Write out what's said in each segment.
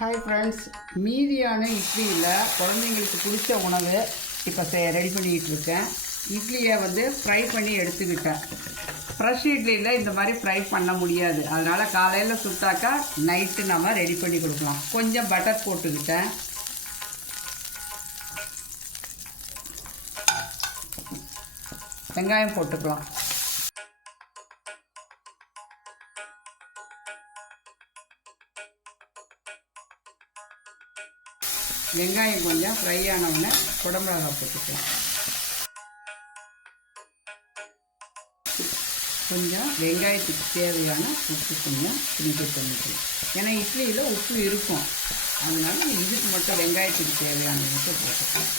Hi friends, மீதியான இட்லியில் குழந்தைங்களுக்கு பிடிச்ச உணவு இப்போ ரெடி பண்ணிக்கிட்டு இருக்கேன். இட்லியை ஃப்ரை பண்ணி எடுத்துக்கிட்டேன். ஃப்ரெஷ் இட்லியில் இந்த மாதிரி ஃப்ரை பண்ண முடியாது, அதனால் காலையில் சுட்டாக்கா நைட்டு நம்ம ரெடி பண்ணி கொடுக்கலாம். கொஞ்சம் பட்டர் போட்டுக்கிட்டேன். வெங்காயம் போட்டுக்கலாம். வெங்காயம் கொஞ்சம் ஃப்ரை ஆனவுடனே குடமிளகாய் போட்டுக்கலாம். கொஞ்சம் வெங்காயத்துக்கு தேவையான உப்பு கொஞ்சம் ஸ்ப்ரிங்கிள் பண்ணிக்கலாம். ஏன்னா இட்லியில் உப்பு இருக்கும், அதனால இதுக்கு மட்டும் வெங்காயத்துக்கு தேவையான மட்டும் போட்டுக்கலாம்.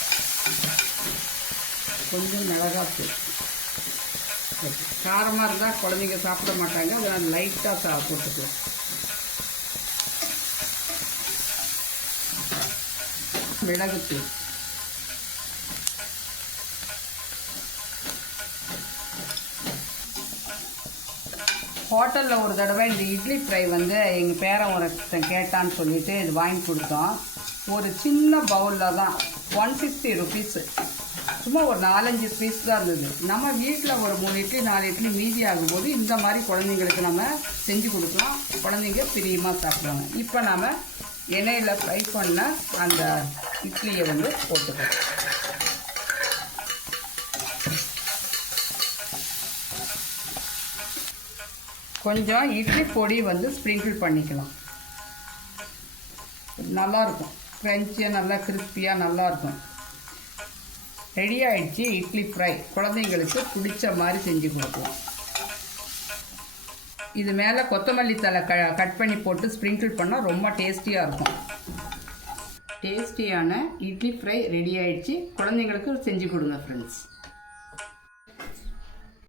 கொஞ்சம் மிளகாத்தூள் காரமாக இருந்தால் குழந்தைங்க சாப்பிட மாட்டாங்க, அதனால் லைட்டாக போட்டுக்கலாம். மிளகுத்தூள், ஹோட்டலில் ஒரு தடவை இந்த இட்லி ஃப்ரை எங்கள் பேரன் ஒருத்தன் கேட்டான்னு சொல்லிட்டு இது வாங்கி கொடுத்தோம். ஒரு சின்ன பவுலில் தான் 150 ருபீஸு. சும்மா ஒரு 4-5 பீஸ் தான் இருந்தது. நம்ம வீட்டில் ஒரு 3 இட்லி 4 இட்லி மீதி ஆகும்போது இந்த மாதிரி குழந்தைங்களுக்கு நம்ம செஞ்சு கொடுக்கலாம். குழந்தைங்க பிரியமாக சாப்பிடுவாங்க. இப்போ நம்ம எண்ணெயில் ஃப்ரை பண்ண அந்த இட்லியை போட்டுக்கலாம். கொஞ்சம் இட்லி பொடி ஸ்ப்ரிங்கிள் பண்ணிக்கலாம். நல்லாயிருக்கும், க்ரன்ச்சியாக நல்லா கிறிஸ்பியாக நல்லாயிருக்கும். ரெடி ஆகிடுச்சு இட்லி ஃப்ரை. குழந்தைங்களுக்கு பிடிச்ச மாதிரி செஞ்சு கொடுக்கலாம். இது மேலே கொத்தமல்லி தழை கட் பண்ணி போட்டு ஸ்ப்ரிங்கிள் பண்ணால் ரொம்ப டேஸ்டியாக இருக்கும். டேஸ்டியான இட்லி ஃப்ரை ரெடி ஆகிடுச்சு. குழந்தைங்களுக்கு செஞ்சு கொடுங்க ஃப்ரெண்ட்ஸ்.